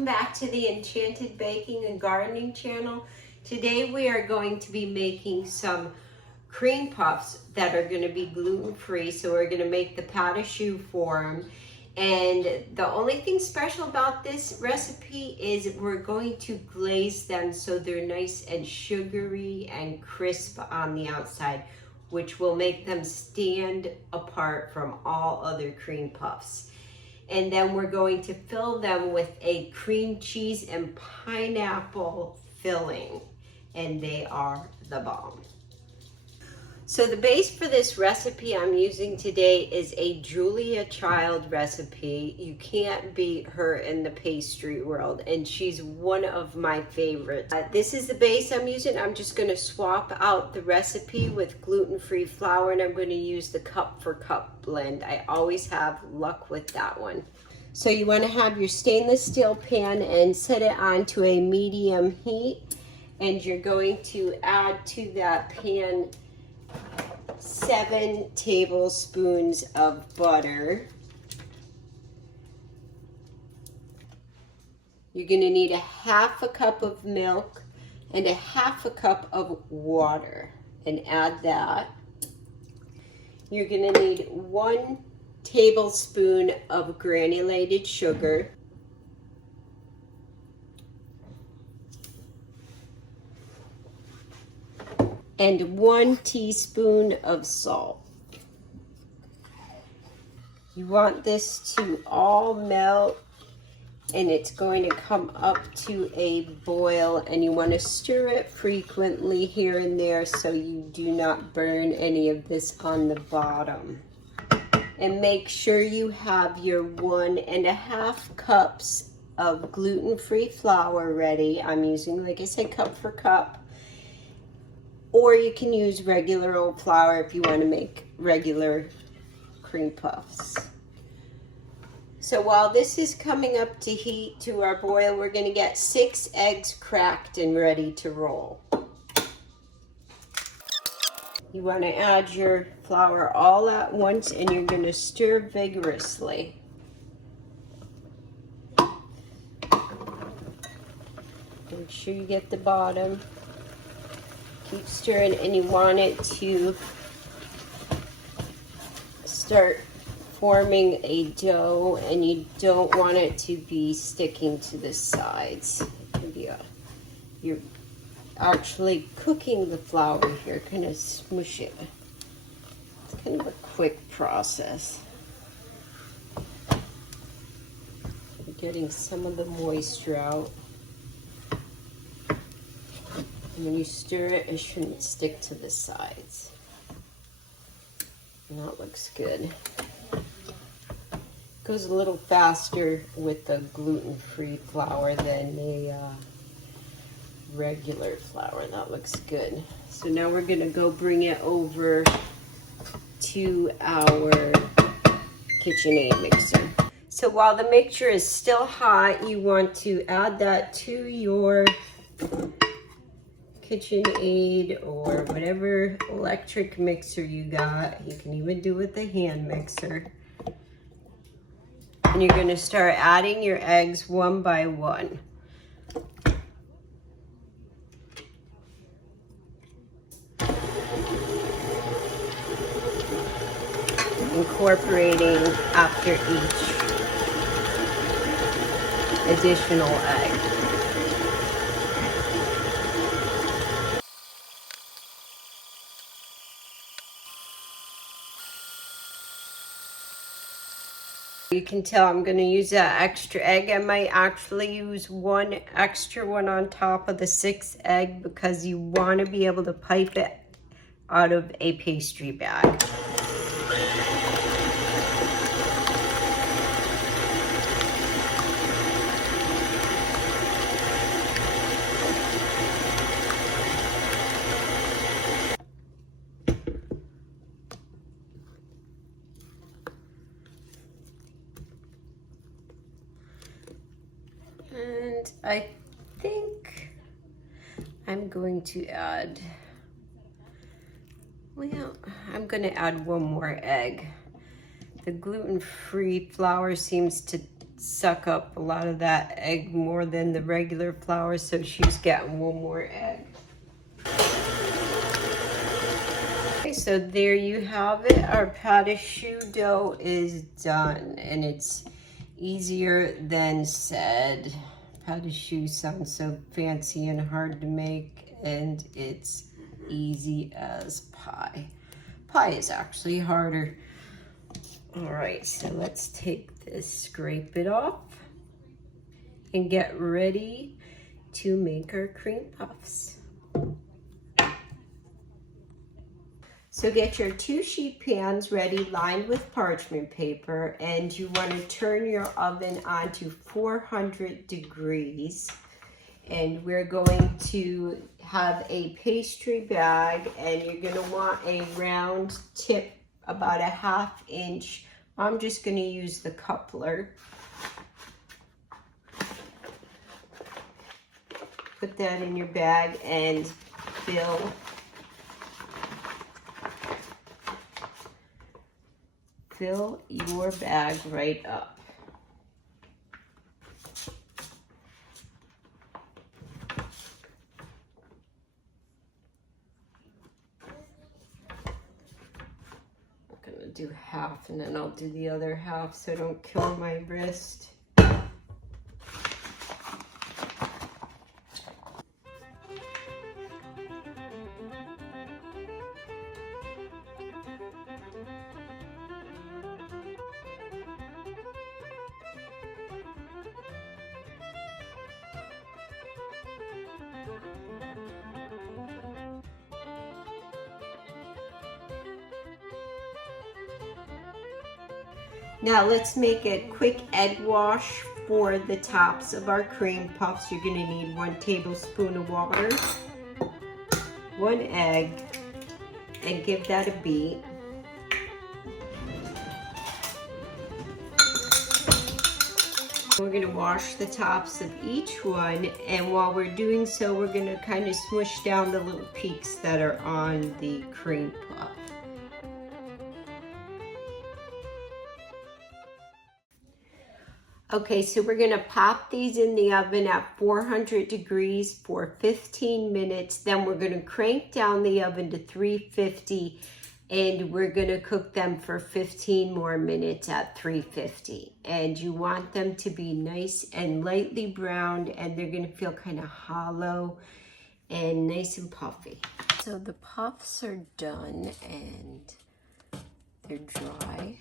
welcome back to the Enchanted Baking and Gardening channel. Today we are going to be making some cream puffs that are going to be gluten-free. So we're going to make the pâte à choux form. And the only thing special about this recipe is we're going to glaze them so they're nice and sugary and crisp on the outside, which will make them stand apart from all other cream puffs. And then we're going to fill them with a cream cheese and pineapple filling, and they are the bomb. So the base for this recipe I'm using today is a Julia Child recipe. You can't beat her in the pastry world, and she's one of my favorites. This is the base I'm using. I'm just going to swap out the recipe with gluten-free flour, and I'm going to use the cup for cup blend. I always have luck with that one. So you want to have your stainless steel pan and set it on to a medium heat, and you're going to add to that pan 7 tablespoons of butter. You're going to need a half a cup of milk and a half a cup of water, and add that. You're going to need 1 tablespoon of granulated sugar. And 1 teaspoon of salt. You want this to all melt, and it's going to come up to a boil, and you want to stir it frequently here and there so you do not burn any of this on the bottom. And make sure you have your 1.5 cups of gluten-free flour ready. I'm using, like I said, cup for cup. Or you can use regular old flour if you want to make regular cream puffs. So while this is coming up to heat to our boil, we're going to get 6 eggs cracked and ready to roll. You want to add your flour all at once, and you're going to stir vigorously. Make sure you get the bottom. Keep stirring, and you want it to start forming a dough, and you don't want it to be sticking to the sides. You're actually cooking the flour here, kind of smush it. It's kind of a quick process. You're getting some of the moisture out. And when you stir it, it shouldn't stick to the sides. And that looks good. It goes a little faster with the gluten-free flour than the regular flour. That looks good. So now we're going to go bring it over to our KitchenAid mixer. So while the mixture is still hot, you want to add that to your KitchenAid or whatever electric mixer you got. You can even do it with a hand mixer. And you're going to start adding your eggs one by one. Incorporating after each additional egg. You can tell I'm going to use that extra egg. I might actually use 1 extra one on top of the 6th egg because you want to be able to pipe it out of a pastry bag. And I think I'm going to add, well, I'm going to add 1 more egg. The gluten-free flour seems to suck up a lot of that egg more than the regular flour, so she's getting one more egg. Okay, so there you have it. Our pâte choux dough is done, and it's easier than said. Pâte choux sounds so fancy and hard to make, and it's easy as pie. Pie is actually harder. All right, so let's take this, scrape it off, and get ready to make our cream puffs. So get your 2 sheet pans ready, lined with parchment paper, and you want to turn your oven on to 400 degrees. And we're going to have a pastry bag, and you're going to want a round tip about a 1/2 inch. I'm just going to use the coupler. Put that in your bag and fill your bag right up. I'm gonna do half, and then I'll do the other half so I don't kill my wrist. Now let's make a quick egg wash for the tops of our cream puffs. You're gonna need 1 tablespoon of water, 1 egg, and give that a beat. We're gonna wash the tops of each one, and while we're doing so, we're gonna kind of smush down the little peaks that are on the cream puff. Okay, so we're gonna pop these in the oven at 400 degrees for 15 minutes. Then we're gonna crank down the oven to 350, and we're gonna cook them for 15 more minutes at 350. And you want them to be nice and lightly browned, and they're gonna feel kind of hollow and nice and puffy. So the puffs are done and they're dry.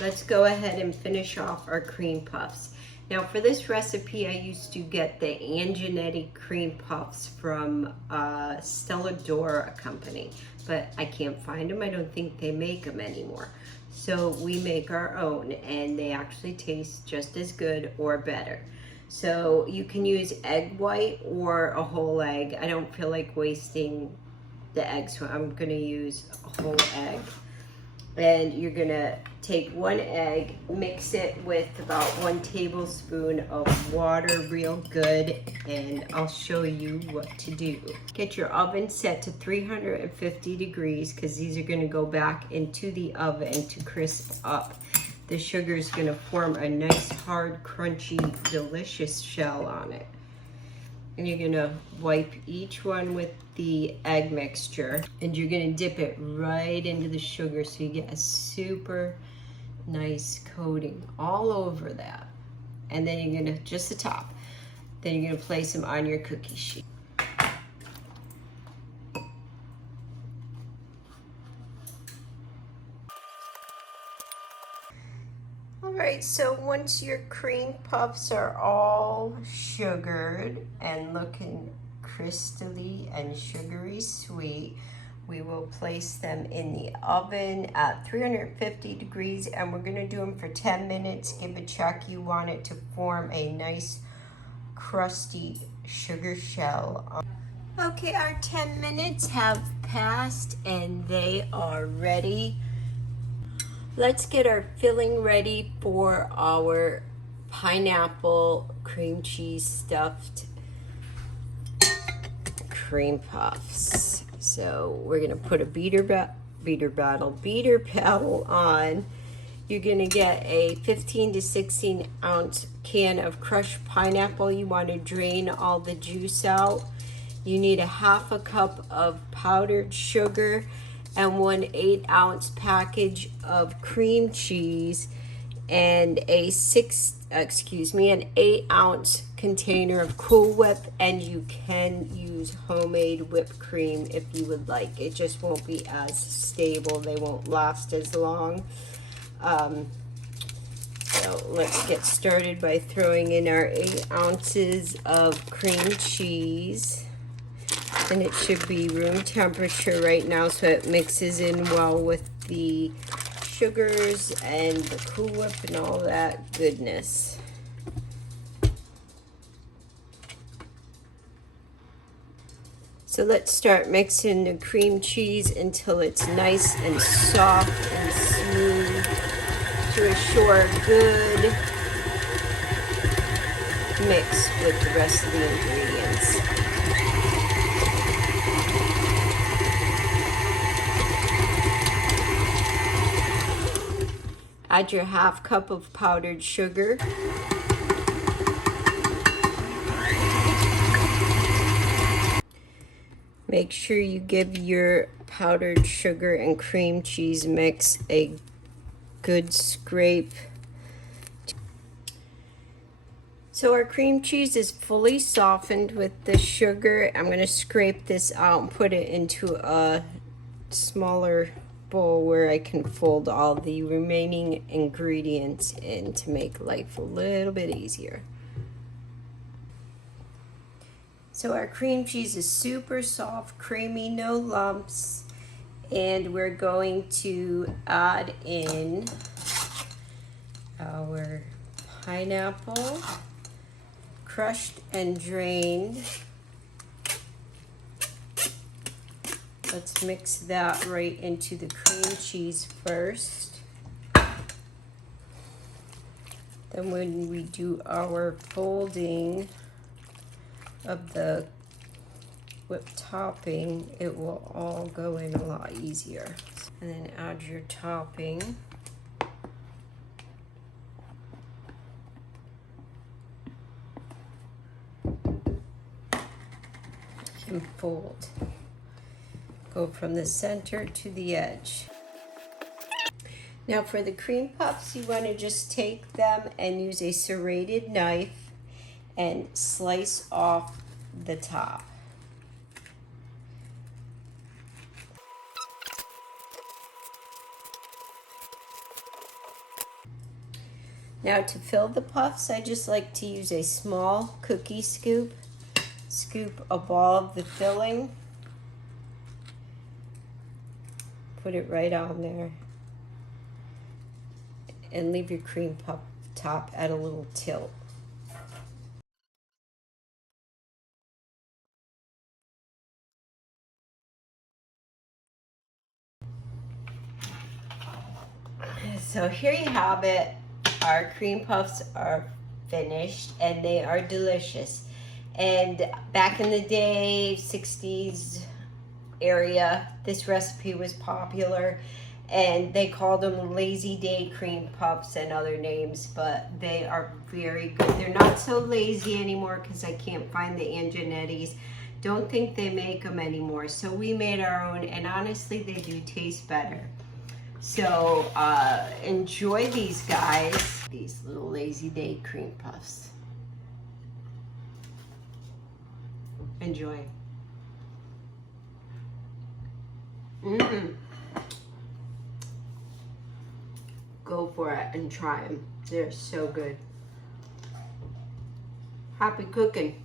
Let's go ahead and finish off our cream puffs. Now for this recipe, I used to get the Angenetti cream puffs from Stella Dora company, but I can't find them. I don't think they make them anymore. So we make our own, and they actually taste just as good or better. So you can use egg white or a whole egg. I don't feel like wasting the egg, so I'm gonna use a whole egg. And you're gonna take 1 egg, mix it with about 1 tablespoon of water real good, and I'll show you what to do. Get your oven set to 350 degrees because these are gonna go back into the oven to crisp up. The sugar is gonna form a nice, hard, crunchy, delicious shell on it. And you're gonna wipe each one with the egg mixture, and you're gonna dip it right into the sugar so you get a super nice coating all over that. And then you're gonna, just the top, then you're gonna place them on your cookie sheet. All right, so once your cream puffs are all sugared and looking crystally and sugary sweet, we will place them in the oven at 350 degrees, and we're gonna do them for 10 minutes. Give a check. You want it to form a nice crusty sugar shell. Okay, our 10 minutes have passed and they are ready. Let's get our filling ready for our pineapple cream cheese stuffed cream puffs. So we're gonna put a beater paddle on, You're gonna get a 15 to 16 ounce can of crushed pineapple. You want to drain all the juice out. You need a half a cup of powdered sugar and 1 8-ounce package of cream cheese and an 8-ounce container of Cool Whip, and you can use homemade whipped cream if you would like. It just won't be as stable. They won't last as long. So let's get started by throwing in our 8 ounces of cream cheese. And it should be room temperature right now so it mixes in well with the sugars and the Cool Whip and all that goodness. So let's start mixing the cream cheese until it's nice and soft and smooth to assure a good mix with the rest of the ingredients. Add your half cup of powdered sugar. Make sure you give your powdered sugar and cream cheese mix a good scrape. So our cream cheese is fully softened with the sugar. I'm going to scrape this out and put it into a smaller bowl where I can fold all the remaining ingredients in to make life a little bit easier. So our cream cheese is super soft, creamy, no lumps, and we're going to add in our pineapple, crushed and drained. Let's mix that right into the cream cheese first. Then when we do our folding of the whipped topping, it will all go in a lot easier. And then add your topping. And fold. Go from the center to the edge. Now for the cream puffs, you want to just take them and use a serrated knife and slice off the top. Now to fill the puffs, I just like to use a small cookie scoop. Scoop a ball of the filling. Put it right on there. And leave your cream puff top at a little tilt. So here you have it. Our cream puffs are finished and they are delicious. And back in the day, 60s area, this recipe was popular and they called them Lazy Day cream puffs and other names, but they are very good. They're not so lazy anymore because I can't find the Anjanetti's. Don't think they make them anymore. So we made our own, and honestly, they do taste better. So enjoy these guys, these little Lazy Day cream puffs. Enjoy. Go for it and try them. They're so good. Happy cooking.